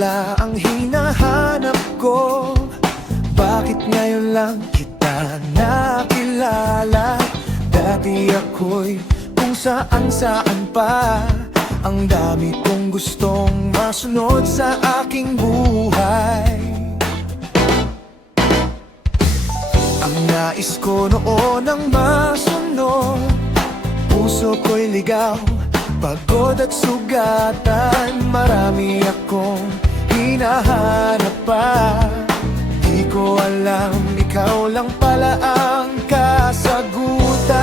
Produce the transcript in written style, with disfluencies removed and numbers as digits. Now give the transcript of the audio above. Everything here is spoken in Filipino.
pala ang hinahanap ko. Bakit ngayon lang kita nakilala? Dati ako'y kung saan-saan pa. Ang dami kong gustong masunod sa aking buhay. Ang nais ko noon ang masunod. Puso ko'y ligaw, pagod at sugatan. Marami akong hinahanap pa. Di ko alam, ikaw lang pala ang kasagutan.